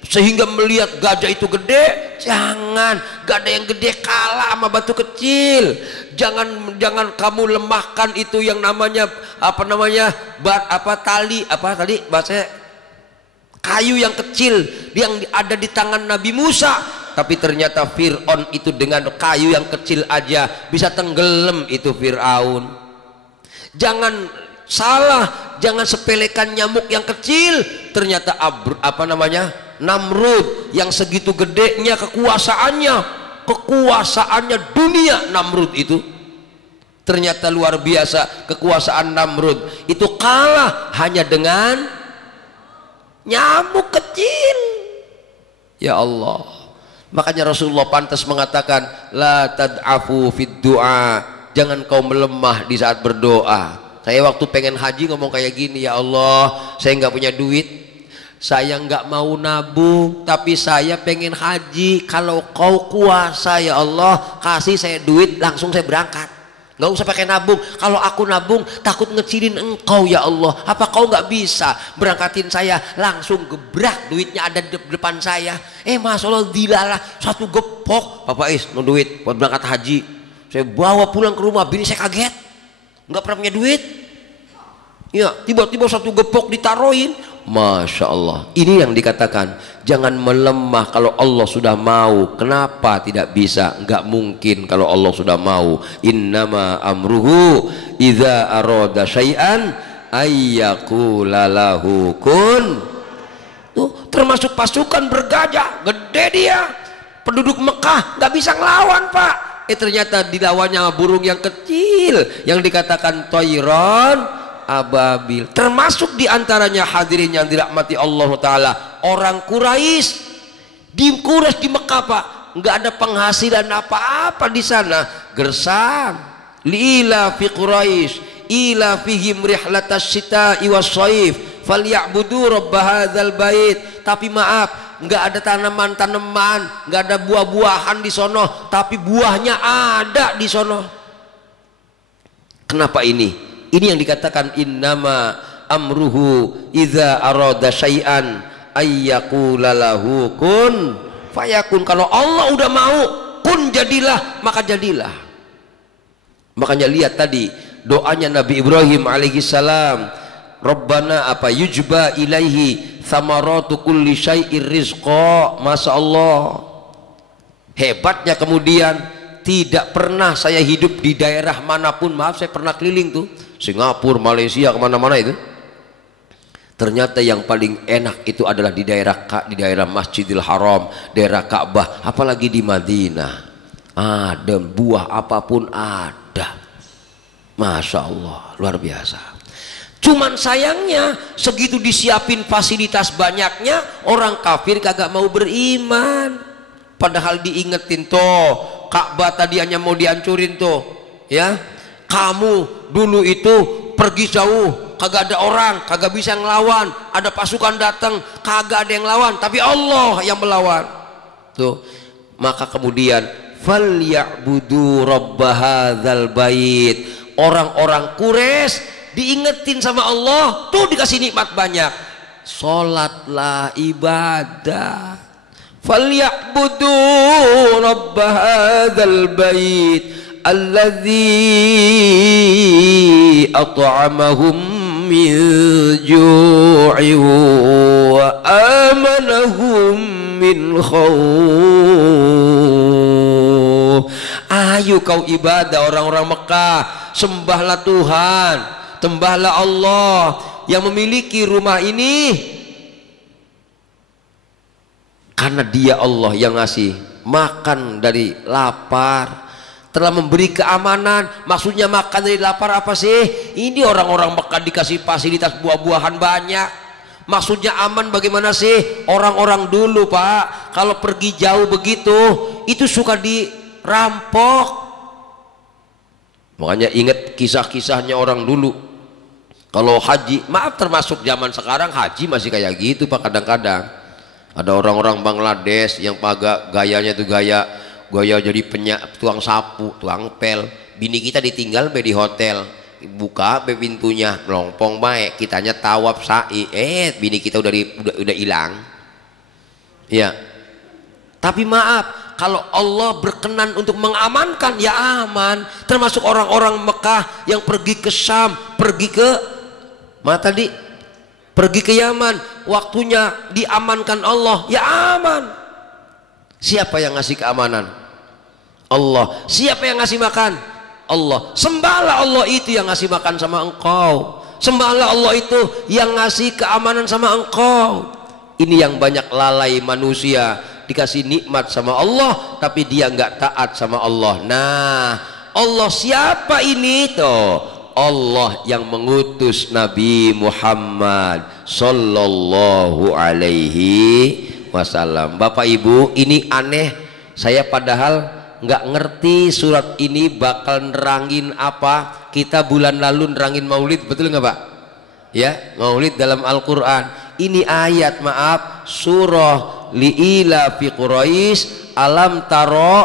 sehingga melihat gajah itu gede. Jangan, gak ada yang gede kalah sama batu kecil. Jangan kamu lemahkan itu yang namanya tali bahasa kayu yang kecil yang ada di tangan Nabi Musa. Tapi ternyata Fir'aun itu dengan kayu yang kecil aja bisa tenggelam itu Fir'aun. Jangan salah, jangan sepelekan nyamuk yang kecil. Ternyata Namrud yang segitu gedenya kekuasaannya dunia. Namrud itu ternyata luar biasa. Kekuasaan Namrud itu kalah hanya dengan nyamuk kecil. Ya Allah, makanya Rasulullah pantas mengatakan, la tad'afu fid du'a, jangan kau melemah di saat berdoa. Saya waktu pengen haji ngomong kayak gini, ya Allah, saya nggak punya duit, saya nggak mau nabung, tapi saya pengen haji. Kalau kau kuasa ya Allah, kasih saya duit, langsung saya berangkat, nggak usah pakai nabung. Kalau aku nabung takut ngecilin engkau ya Allah. Apa kau nggak bisa berangkatin saya langsung gebrak, duitnya ada di depan saya. Masya Allah, dilalah satu gepok, Bapak Is no duit buat berangkat haji. Saya bawa pulang ke rumah, bini saya kaget, nggak pernah punya duit ya, tiba-tiba satu gepok ditaruhin. Masya Allah, ini yang dikatakan jangan melemah kalau Allah sudah mau. Kenapa tidak bisa? Nggak mungkin kalau Allah sudah mau. Innama amruhu idza arada syai'an ayyaqula lahu kun. Tuh, termasuk pasukan bergajah gede dia, penduduk Mekah nggak bisa ngelawan Pak. Ternyata dilawannya burung yang kecil yang dikatakan toiron ababil. Termasuk diantaranya hadirin yang dirahmati Allah Ta'ala, orang Quraisy. Di Mekah Pak, nggak ada penghasilan apa-apa di sana. Gersam liila fi Quraisy ila fihim rihlatas syita'i was-shaif falyabudu rabb hadzal bait. Tapi maaf, nggak ada tanaman-tanaman, nggak ada buah-buahan di sono, tapi buahnya ada di sono. Kenapa ini? Ini yang dikatakan innama amruhu idza arada syai'an ayyaqula lahu kun fayakun. Kalau Allah udah mau kun jadilah, maka jadilah. Makanya lihat tadi doanya Nabi Ibrahim alaihi salam, Rabbana apa yujba ilaihi thamaratu kulli syai'ir rizqa. Masya Allah, hebatnya kemudian tidak pernah saya hidup di daerah manapun, maaf saya pernah keliling tuh Singapura, Malaysia, kemana-mana itu, ternyata yang paling enak itu adalah di daerah Masjidil Haram, daerah Ka'bah, apalagi di Madinah. Ada buah apapun ada, Masya Allah, luar biasa. Cuman sayangnya segitu disiapin fasilitas banyaknya, orang kafir kagak mau beriman. Padahal diingetin tuh Ka'bah tadi hanya mau dihancurin tuh, ya. Kamu dulu itu pergi jauh, kagak ada orang, kagak bisa ngelawan. Ada pasukan datang, kagak ada yang lawan, tapi Allah yang melawan. Tuh, maka kemudian falyabudu rabb hadzal bait. Orang-orang Quraisy diingetin sama Allah, tuh dikasih nikmat banyak. Salatlah, ibadah. Falyabudu rabb hadzal bait alladzi at'amahum min ju'in wa amanahum min khauf. Ayo kau ibadah orang-orang Mekah, sembahlah Tuhan, sembahlah Allah yang memiliki rumah ini, karena Dia Allah yang ngasih makan dari lapar, telah memberi keamanan. Maksudnya makan dari lapar apa sih? Ini orang-orang Mekah dikasih fasilitas buah-buahan banyak. Maksudnya aman bagaimana sih? Orang-orang dulu Pak, kalau pergi jauh begitu itu suka dirampok. Makanya ingat kisah-kisahnya orang dulu. Kalau haji, maaf termasuk zaman sekarang haji masih kayak gitu Pak. Kadang-kadang ada orang-orang Bangladesh yang gayanya tuh gaya jadi tukang sapu, tukang pel. Bini kita ditinggal di hotel, buka pintunya melompong baik, kitanya tawaf sa'i, bini kita udah hilang. Ya. Tapi maaf, kalau Allah berkenan untuk mengamankan, ya aman. Termasuk orang-orang Mekah yang pergi ke Syam, pergi ke mana tadi? Pergi ke Yaman, waktunya diamankan Allah, ya aman. Siapa yang ngasih keamanan? Allah. Siapa yang ngasih makan? Allah. Sembahlah Allah itu yang ngasih makan sama engkau. Sembahlah Allah itu yang ngasih keamanan sama engkau. Ini yang banyak lalai manusia, dikasih nikmat sama Allah tapi dia nggak taat sama Allah. Nah, Allah siapa ini tuh? Allah yang mengutus Nabi Muhammad sallallahu alaihi wasallam. Bapak Ibu, ini aneh. Saya padahal nggak ngerti surat ini bakal nerangin apa. Kita bulan lalu nerangin maulid, betul nggak Pak? Ya, maulid dalam Al-Quran. Ini ayat, maaf, surah li'ila fi Quraisy alam taro,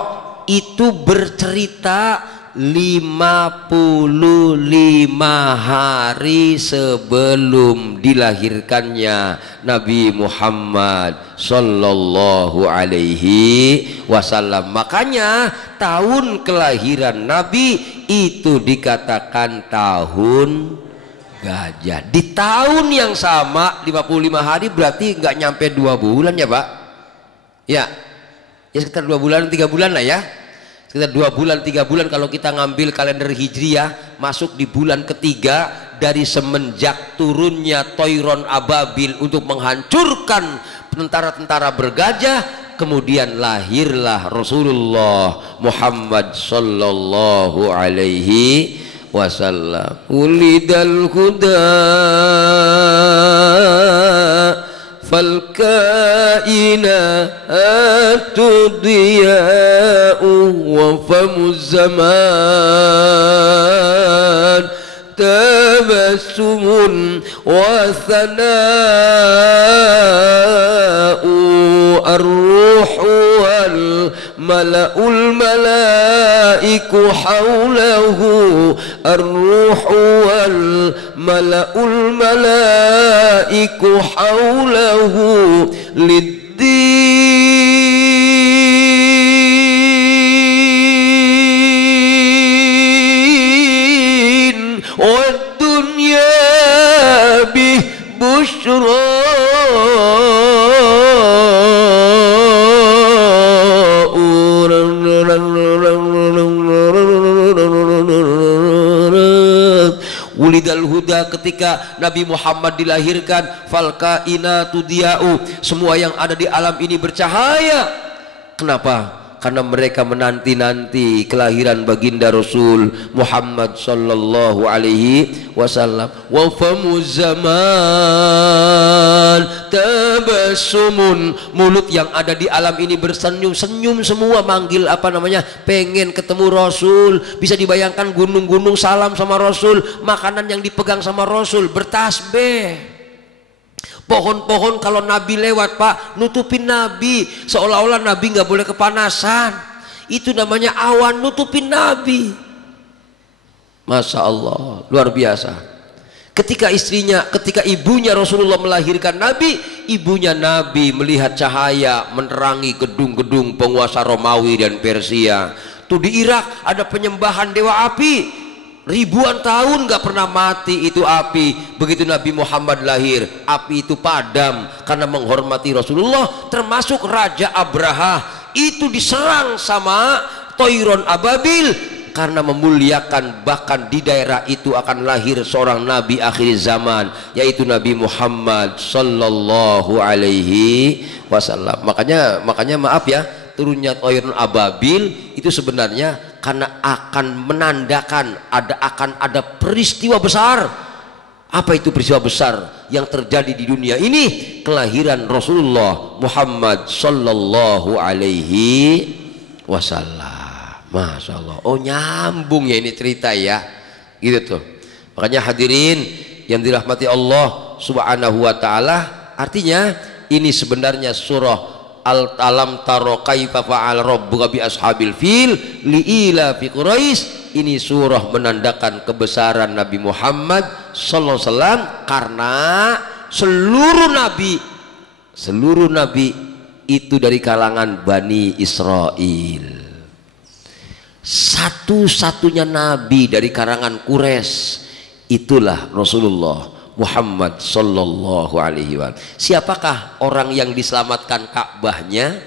itu bercerita 55 hari sebelum dilahirkannya Nabi Muhammad sallallahu alaihi wasallam. Makanya tahun kelahiran Nabi itu dikatakan tahun gajah. Di tahun yang sama 55 hari berarti nggak nyampe 2 bulan ya Pak? Ya sekitar 2 bulan 3 bulan lah ya. Sekitar 2 bulan 3 bulan kalau kita ngambil kalender Hijriah, masuk di bulan ketiga dari semenjak turunnya Toiron Ababil untuk menghancurkan tentara-tentara bergajah. Kemudian lahirlah Rasulullah Muhammad sallallahu alaihi wasallam. Ulidal huda fal kainatu diya'u wa famuz zaman tabassumun wa thana'u ar-ruhu wal mala'ul mala'iku hawlahu ar-ruhu wal mala'ul mala'iku haulahu lid-din wad dunya bih bushra Wulidal huda, ketika Nabi Muhammad dilahirkan, falka inatu dia'u, semua yang ada di alam ini bercahaya. Kenapa? Karena mereka menanti-nanti kelahiran baginda Rasul Muhammad sallallahu alaihi wasallam. Wa famu zaman tabassumun, mulut yang ada di alam ini bersenyum-senyum semua, manggil apa namanya, pengen ketemu Rasul. Bisa dibayangkan gunung-gunung salam sama Rasul, makanan yang dipegang sama Rasul, bertasbih. Pohon-pohon kalau Nabi lewat, Pak, nutupin Nabi, seolah-olah Nabi nggak boleh kepanasan. Itu namanya awan nutupin Nabi. Masya Allah, luar biasa. Ketika ibunya Rasulullah melahirkan Nabi, ibunya Nabi melihat cahaya menerangi gedung-gedung penguasa Romawi dan Persia. Tuh di Irak ada penyembahan dewa api. Ribuan tahun gak pernah mati itu api. Begitu Nabi Muhammad lahir, api itu padam karena menghormati Rasulullah. Termasuk Raja Abraha itu diserang sama Toiron Ababil karena memuliakan, bahkan di daerah itu akan lahir seorang Nabi akhir zaman, yaitu Nabi Muhammad sallallahu alaihi wasallam. Makanya maaf ya, turunnya Toiron Ababil itu sebenarnya karena akan menandakan akan ada peristiwa besar. Apa itu peristiwa besar yang terjadi di dunia ini? Kelahiran Rasulullah Muhammad sallallahu alaihi wasallam. Masya Allah. Oh, nyambung ya ini cerita ya, gitu tuh. Makanya hadirin yang dirahmati Allah subhanahu wa ta'ala, artinya ini sebenarnya surah Al-Alam taro kaifa fa'al rabbuka bi ashabil fil li'ila fi Quraisy. Ini surah menandakan kebesaran Nabi Muhammad sallallahu alaihi wasallam, karena seluruh nabi itu dari kalangan Bani Israel. Satu-satunya nabi dari kalangan Quraisy itulah Rasulullah Muhammad sallallahu alaihi wasallam. Siapakah orang yang diselamatkan Ka'bahnya?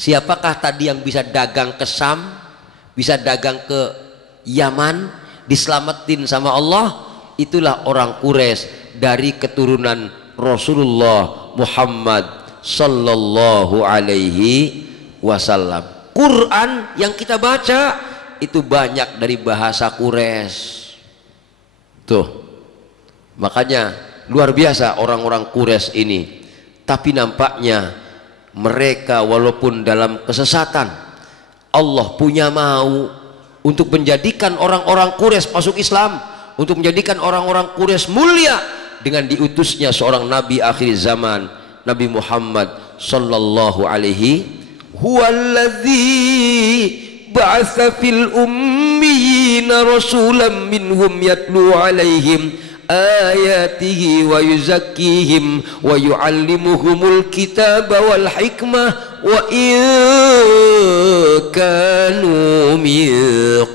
Siapakah tadi yang bisa dagang ke Syam, bisa dagang ke Yaman, diselamatin sama Allah? Itulah orang Quraisy dari keturunan Rasulullah Muhammad sallallahu alaihi wasallam. Quran yang kita baca itu banyak dari bahasa Quraisy. Tuh. Makanya luar biasa orang-orang Quraisy ini. Tapi nampaknya mereka walaupun dalam kesesatan, Allah punya mau untuk menjadikan orang-orang Quraisy masuk Islam, untuk menjadikan orang-orang Quraisy mulia dengan diutusnya seorang nabi akhir zaman, Nabi Muhammad sallallahu alaihi. Huwallazi ba'atsa fil ummiyina rasulan minhum yatlu alaihim ayatihi wa yuzakkihim wa yuallimuhumul kitaba wal hikmah wa in kanu min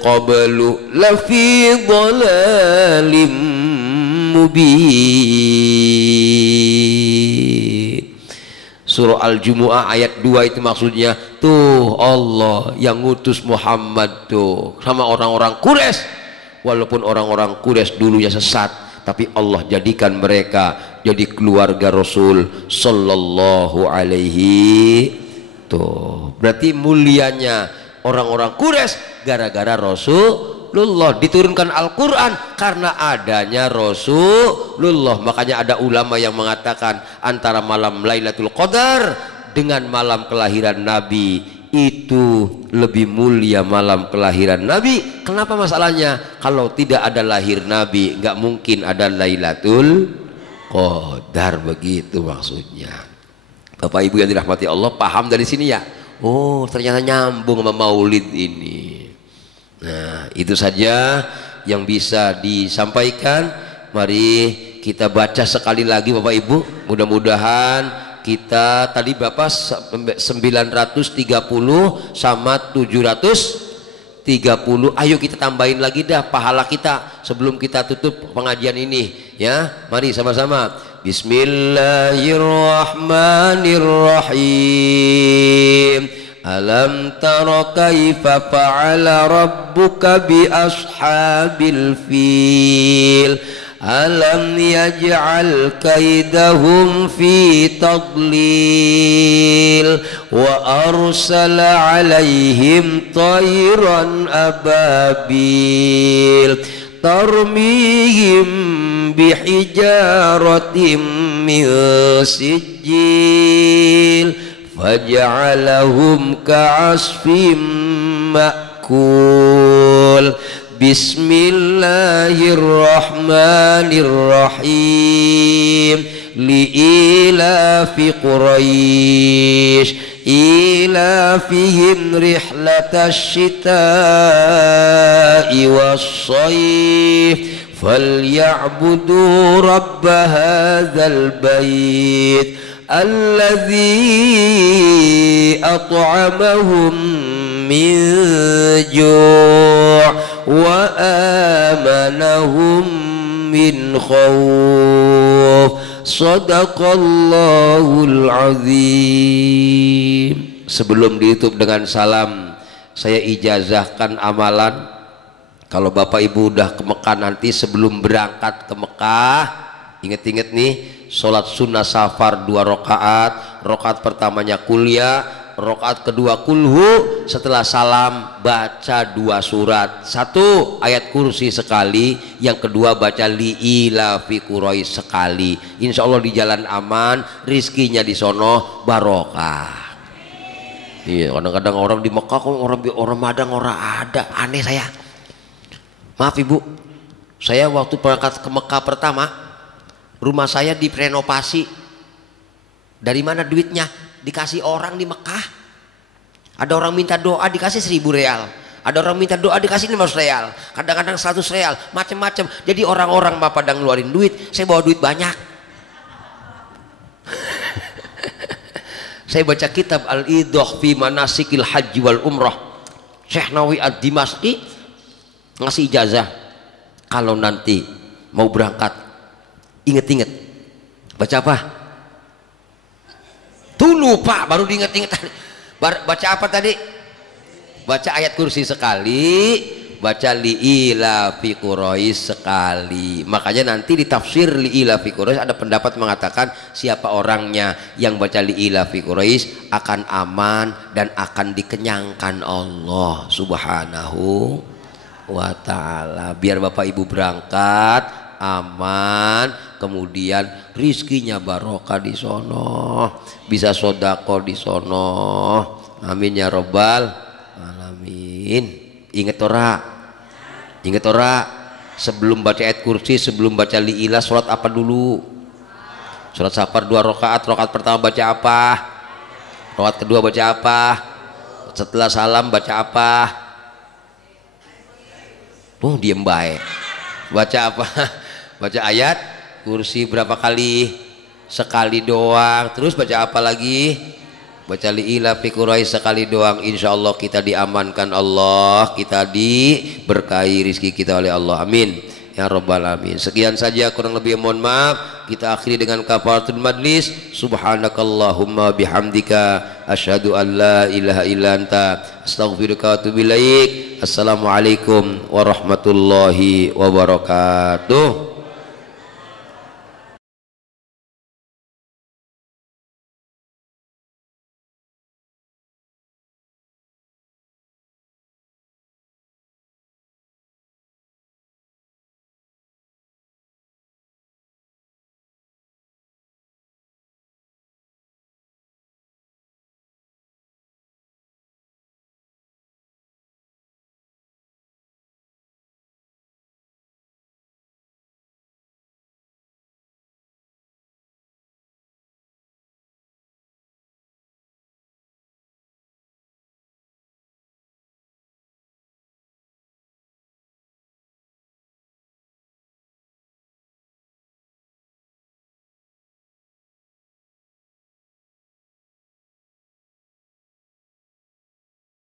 qablu lafi dhalalim mubin. Surah Al-Jumu'ah ayat 2 itu maksudnya tuh Allah yang ngutus Muhammad tuh sama orang-orang Quraisy. Walaupun orang-orang Quraisy dulunya sesat, tapi Allah jadikan mereka jadi keluarga Rasul sallallahu alaihi. Tuh berarti mulianya orang-orang Quraisy gara-gara Rasulullah. Diturunkan Al-Quran karena adanya Rasulullah. Makanya ada ulama yang mengatakan antara malam Lailatul Qadar dengan malam kelahiran Nabi itu lebih mulia malam kelahiran Nabi. Kenapa masalahnya? Kalau tidak ada lahir Nabi, nggak mungkin ada Lailatul Qadar. Begitu maksudnya. Bapak Ibu yang dirahmati Allah, paham dari sini ya? Oh, ternyata nyambung sama Maulid ini. Nah, itu saja yang bisa disampaikan, mari kita baca sekali lagi Bapak Ibu. Mudah-mudahan kita tadi Bapak 930 sama 730. Ayo kita tambahin lagi dah pahala kita sebelum kita tutup pengajian ini ya. Mari sama-sama. Bismillahirrahmanirrahim. Alam tara kaifa fa'ala rabbuka bi ashabil fil. Alam yaj'al kaidahum fi tadlil wa arsala alaihim tayran ababil tarmihim bihijaratin min sijil faj'alahum ka'asfim ma'kul. Bismillahirrahmanirrahim. Li'ilafi Quraisy ilafihim rihlatash shita'i was-shayf falyabudu rabb hadzal bait alladzi at'amahum min ju' wa amanahum min khawf. Sadaqallahul azim. Sebelum ditutup dengan salam, saya ijazahkan amalan. Kalau Bapak Ibu udah ke Mekah nanti, sebelum berangkat ke Mekah, inget-inget nih, sholat sunnah safar 2 rakaat. Rakaat pertamanya kuliah, rakaat kedua kulhu, setelah salam baca 2 surat, 1 ayat kursi sekali, yang kedua baca li'ilafi Quraisy sekali. Insya Allah di jalan aman, rizkinya di sono barokah. Iya, kadang-kadang orang di Mekah kok orang Madang orang ada, aneh saya. Maaf Ibu, saya waktu berangkat ke Mekah pertama, rumah saya direnovasi. Dari mana duitnya? Dikasih orang di Mekah. Ada orang minta doa dikasih 1000 real, ada orang minta doa dikasih 500 real, kadang-kadang 100 real, macam-macam. Jadi orang-orang pada ngeluarin duit, saya bawa duit banyak. Saya baca kitab Al-Idah fi Manasikil Haji wal Umrah, Syekh Nawawi Ad-Dimashqi ngasih ijazah, kalau nanti mau berangkat inget-inget baca apa? Tuh lupa, baru diinget-inget. Baca apa tadi? Baca ayat kursi sekali, baca li'ilafi Quraisy sekali. Makanya nanti di tafsir li'ilafi Quraisy ada pendapat mengatakan siapa orangnya yang baca li'ilafi Quraisy akan aman dan akan dikenyangkan Allah Subhanahu wa ta'ala. Biar Bapak Ibu berangkat aman, kemudian rizkinya barokah di sono, bisa sodako di sono. Amin ya robbal alamin. Ingat ora? Ingat ora? Sebelum baca ayat kursi, sebelum baca li'ilah, sholat apa dulu? Sholat safar 2 rakaat. Rakaat pertama baca apa? Rakaat kedua baca apa? Setelah salam baca apa? Diem baik. Baca apa? Baca ayat kursi berapa kali? Sekali doang. Terus baca apa lagi? Baca li'ilafi Quraisy sekali doang. Insya Allah kita diamankan Allah, kita diberkahi rizki kita oleh Allah. Amin ya robbal alamin. Sekian saja, kurang lebih mohon maaf. Kita akhiri dengan kafaratul majlis. Subhanakallahumma bihamdika asyhadu an la ilaha illa anta astaghfiruka wa atubu ilaik. Assalamualaikum warahmatullahi wabarakatuh.